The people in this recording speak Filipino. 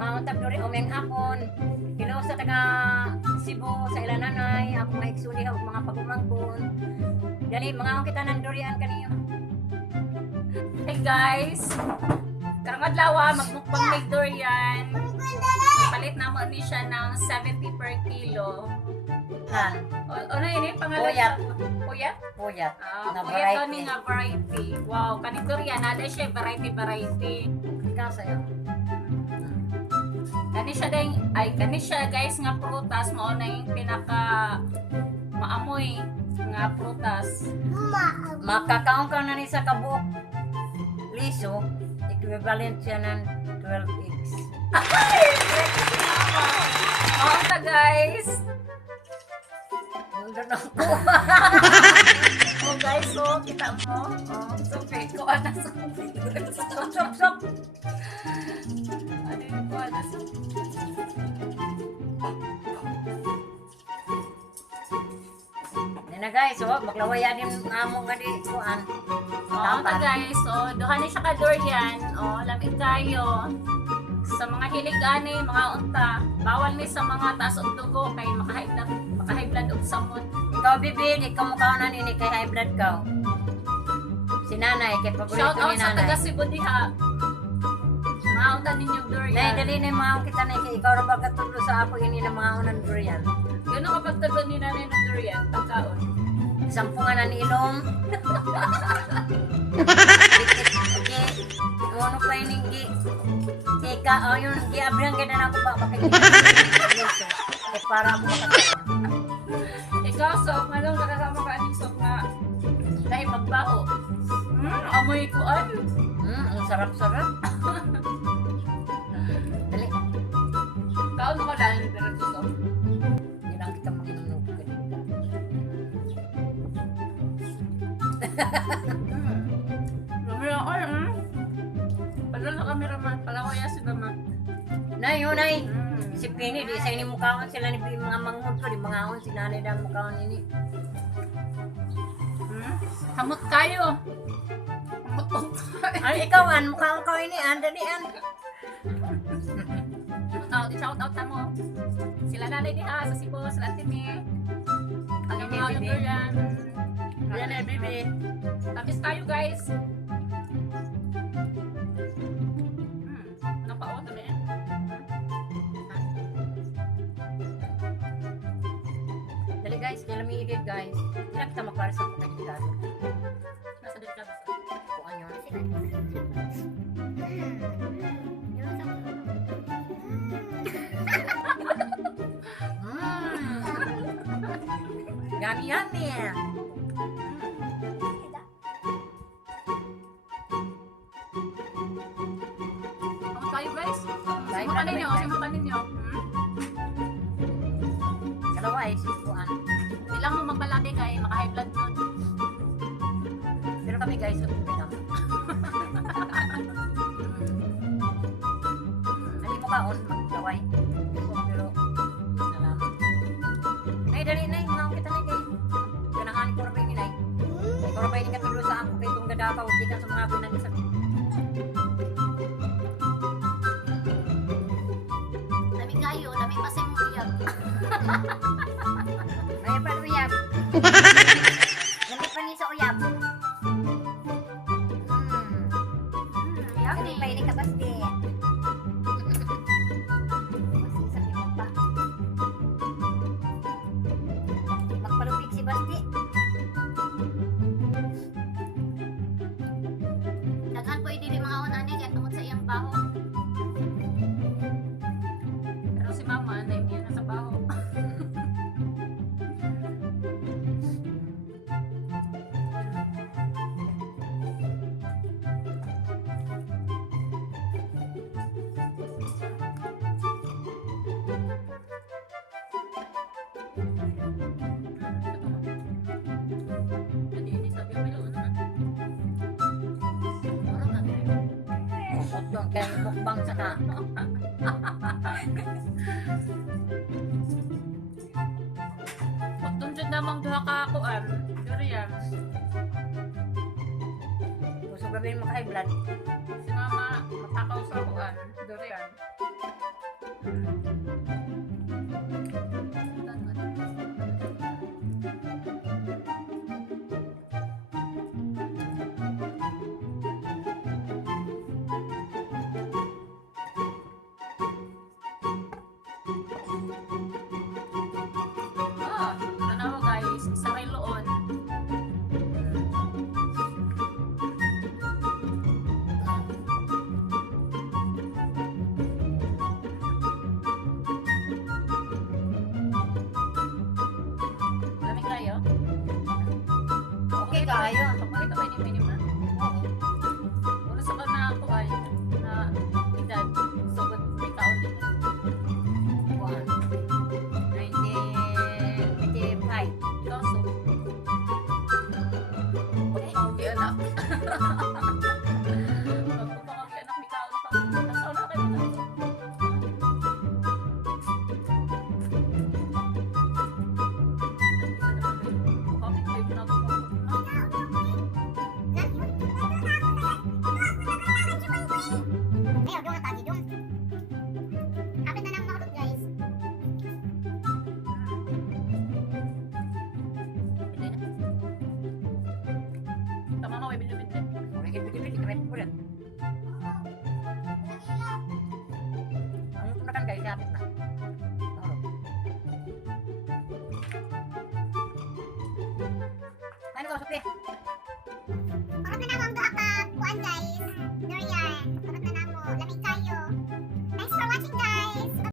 Mga untag duri umeng hapon. Hello sa taga Cebu, sa ilananay, ako mga iksuli og mga pagumangkon. Dali mga ang kita ng durian kaniyo. Hey guys! Karong adlaw magmukbang may durian. Palit na mo ni siya ng 70 per kilo. Han, Ano yun pangalan? Puyat. Puyat? puyat. Ah, Na puyat to variety. ni nga variety. Wow, kanang durian nada siya variety. Ikaw sa'yo. Kani siya guys nga prutas mo na yung pinaka maamoy nga prutas. Makakaon ka na ni sa kabuok liso, equivalent siya ng 12 eggs. Oo ta guys. Nandun ako. Oh guys, so kita mo. Oh, so ko ana sa Sok. ano yung ko ana sa Yan na guys, oh, maglawaya din amo nga di kuan. Oo ta guys, so duha ni siya ka durian. Oh, lamig kayo. Sa mga hilig ani, mga unta, bawal ni sa mga taas og dugo kay maka-high blood og samot. Ikaw bibi, di ka mukha na nini kay high blood ka. Si nanay, kay Shout paborito out ni sa taga nanay. Cebu diha. Mga unta ninyo durian. Nay, dali na yung mga kita na kay ikaw ra ba katulo sa ako ini na mga unang durian. Yun ang kapag taga ni nanay ng durian, pagkaon. Sampungan na ni ilong. Okay. Ano pa yun yung ika, oh yun, giabrihan ka na ako ba, makikita. Eh, para mo makakita. Ikaw, Sok, malong nakasama ka aning Sok nga dahil magbaho. Amoy ko ano. Ang sarap-sarap. Dali, Kaon mo ka dahil ni Pero Sok. hindi lang kita mag-inunog ka dito. Lumira ko Pala na cameraman, pala ko yasin naman. Nay, yun ay. Si Pini, di sa ini mukhaon sila ni mga manghod ko, di mga on, si nanay dang mukhaon ini. Hamot kayo. Hamot po. Ano ikaw, an, mukhaon ka ini, an, dali, an. Shout out na mo. Sila nanay diha sa Cebu, sa Latini. Ang Bibi, mga bibi. durian. Yan ay, bibi. Tapos tayo guys. Napao na yan. Dali guys, kaya lamigid guys. Hindi lang kita maklara sa pagkakilado. Nasa dito ka. Kuhan yun. Yummy, yummy. Ako tayo guys. Tayo, Simutan ninyo, tayo. simutan ninyo. Kalawa ay kuhan. Ilang mo magbalate kay maka-high blood yun. Pero kami guys, okay lang. Hindi mo kaon, maglaway. Pero, salamat. Nay, dali nay, mga kita nay kay. Ganahan ko rabay ni nay. Ko rabay ni katulo sa ako kay itong gadapa, hindi ka sa mga binang isa. Lami kayo, lami pa sa mong iyag. May pa uyab. Dali pa ni sa uyab. Dali pa ini ka basti. Magpalupig si Basti. Daghan po hindi mga unani kaya tungkol sa iyang baho. Pero si mama, na niya nasa baho. Jadi ini sabi ko yun. Orang na Mukbang kay mukbang saka. Pagtunjud namang duha ka kuan, durian. Gusto gabi maka-high blood. Si mama matakaw sa kuan, durian. Ah, tanawa guys, isa kay Loon. Lamig kayo? Okay kayo. Pakita ba ni Minima? Una sa na ako ay na edad. Sugod may kaon din. 1955. Ikaw so. Pagpapauwi anak. Pagpapauwi anak may kaon pa. Nakaon na kayo na. Kapit kayo na ako. Ayaw, doon ang tagi doon. Kapit na lang mga kapit, guys. Tama mo, may binibintin. Okay, pwede keren po yan. Ano po na kan guys, kapit na. Ano ko, Sophie?